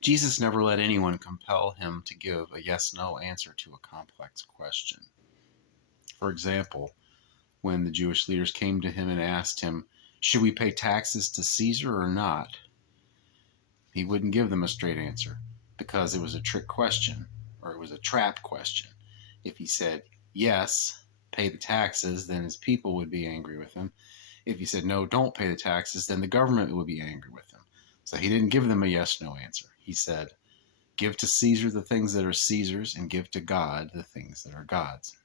Jesus never let anyone compel him to give a yes-no answer to a complex question. For example, when the Jewish leaders came to him and asked him, should we pay taxes to Caesar or not? He wouldn't give them a straight answer because it was a trick question, or it was a trap question. If he said, yes, pay the taxes, then his people would be angry with him. If he said, no, don't pay the taxes, then the government would be angry with him. So he didn't give them a yes-no answer. He said, give to Caesar the things that are Caesar's and give to God the things that are God's.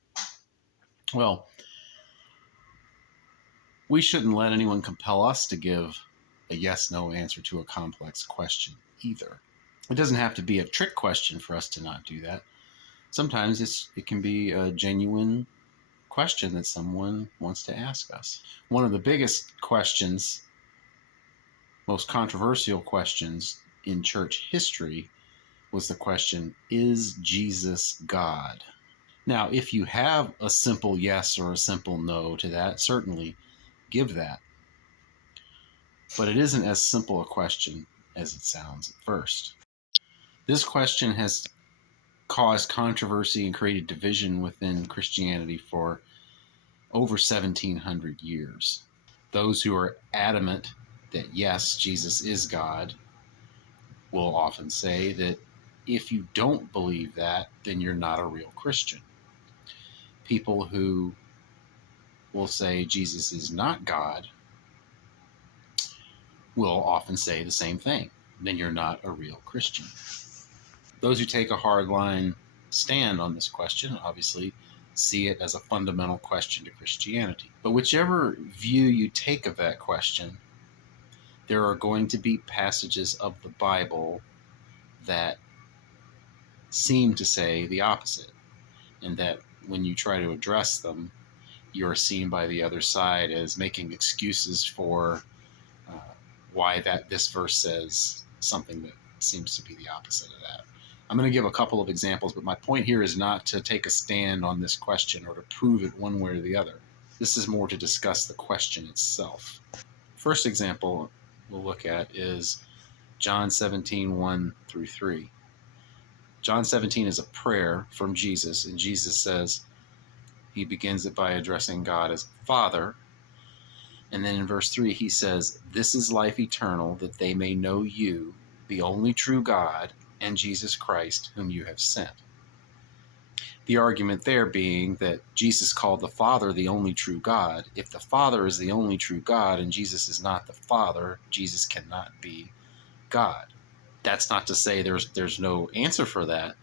Well, we shouldn't let anyone compel us to give a yes-no answer to a complex question either. It doesn't have to be a trick question for us to not do that. Sometimes it can be a genuine question that someone wants to ask us. One of the biggest questions, most controversial questions in church history was the question, is Jesus God? Now, if you have a simple yes or a simple no to that, certainly give that. But it isn't as simple a question as it sounds at first. This question has caused controversy and created division within Christianity for over 1700 years. Those who are adamant that yes, Jesus is God will often say that if you don't believe that, then you're not a real Christian. People who will say Jesus is not God will often say the same thing. Then you're not a real Christian. Those who take a hardline stand on this question obviously see it as a fundamental question to Christianity. But whichever view you take of that question, there are going to be passages of the Bible that seem to say the opposite, and that when you try to address them, you're seen by the other side as making excuses for why this verse says something that seems to be the opposite of that. I'm going to give a couple of examples, but my point here is not to take a stand on this question or to prove it one way or the other. This is more to discuss the question itself. First example we'll look at is John 17, 1 through 3. John 17 is a prayer from Jesus, and Jesus says, he begins it by addressing God as Father. And then in verse 3, he says, this is life eternal, that they may know you, the only true God, and Jesus Christ, whom you have sent. The argument there being that Jesus called the Father the only true God. If the Father is the only true God and Jesus is not the Father, Jesus cannot be God. That's not to say there's no answer for that,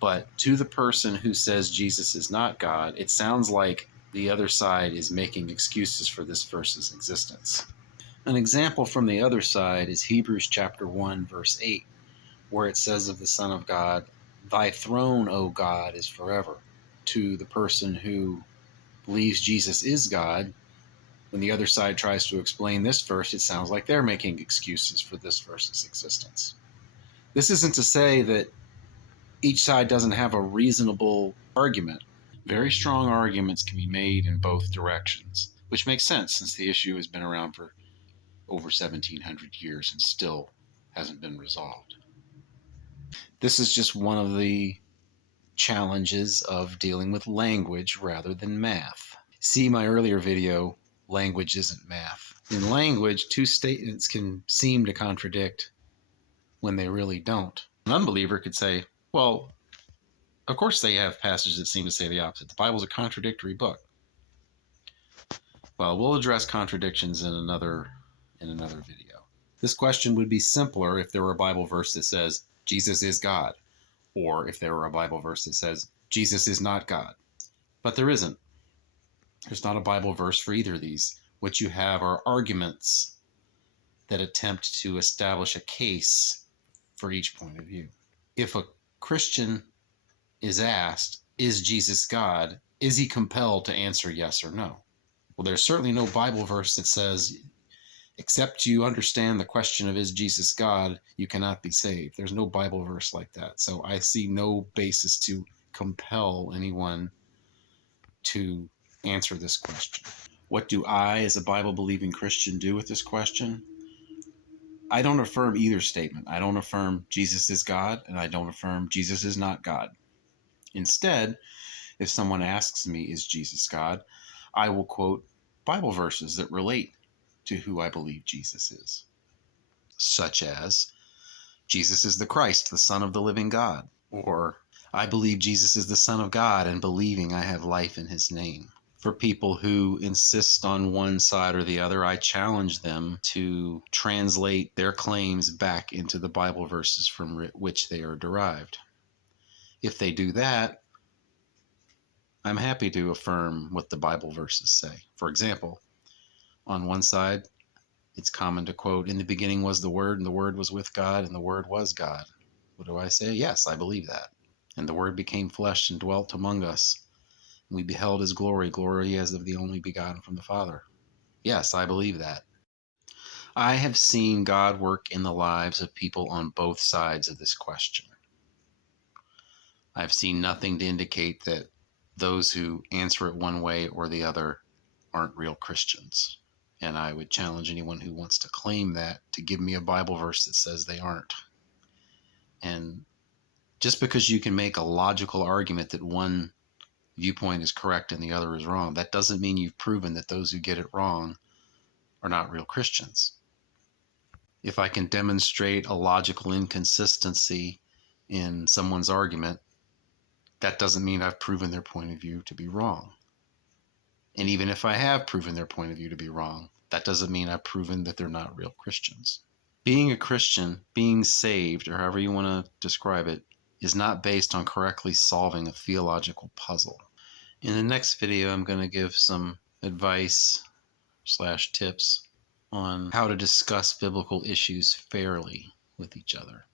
but to the person who says Jesus is not God, it sounds like the other side is making excuses for this verse's existence. An example from the other side is Hebrews chapter 1, verse 8, where it says of the Son of God, thy throne, O God, is forever. To the person who believes Jesus is God, when the other side tries to explain this verse, it sounds like they're making excuses for this verse's existence. This isn't to say that each side doesn't have a reasonable argument. Very strong arguments can be made in both directions, which makes sense since the issue has been around for over 1700 years and still hasn't been resolved. This is just one of the challenges of dealing with language rather than math. See my earlier video, Language Isn't Math. In language, two statements can seem to contradict when they really don't. An unbeliever could say, well, of course they have passages that seem to say the opposite. The Bible's a contradictory book. Well, we'll address contradictions in another video. This question would be simpler if there were a Bible verse that says Jesus is God, or if there were a Bible verse that says Jesus is not God. But there isn't. There's not a Bible verse for either of these. What you have are arguments that attempt to establish a case for each point of view. If a Christian is asked, is Jesus God, is he compelled to answer yes or no? Well, there's certainly no Bible verse that says, except you understand the question of is Jesus God, you cannot be saved. There's no Bible verse like that. So I see no basis to compel anyone to answer this question. What do I, as a Bible-believing Christian, do with this question? I don't affirm either statement. I don't affirm Jesus is God, and I don't affirm Jesus is not God. Instead, if someone asks me, is Jesus God? I will quote Bible verses that relate to who I believe Jesus is, such as, Jesus is the Christ, the Son of the living God, or I believe Jesus is the Son of God, and believing I have life in his name. For people who insist on one side or the other, I challenge them to translate their claims back into the Bible verses from which they are derived. If they do that, I'm happy to affirm what the Bible verses say. For example, on one side, it's common to quote, in the beginning was the Word, and the Word was with God, and the Word was God. What do I say? Yes, I believe that. And the Word became flesh and dwelt among us. And we beheld his glory, glory as of the only begotten from the Father. Yes, I believe that. I have seen God work in the lives of people on both sides of this question. I've seen nothing to indicate that those who answer it one way or the other aren't real Christians. And I would challenge anyone who wants to claim that to give me a Bible verse that says they aren't. And just because you can make a logical argument that one viewpoint is correct and the other is wrong, that doesn't mean you've proven that those who get it wrong are not real Christians. If I can demonstrate a logical inconsistency in someone's argument, that doesn't mean I've proven their point of view to be wrong. And even if I have proven their point of view to be wrong, that doesn't mean I've proven that they're not real Christians. Being a Christian, being saved, or however you want to describe it, is not based on correctly solving a theological puzzle. In the next video, I'm going to give some advice / tips on how to discuss biblical issues fairly with each other.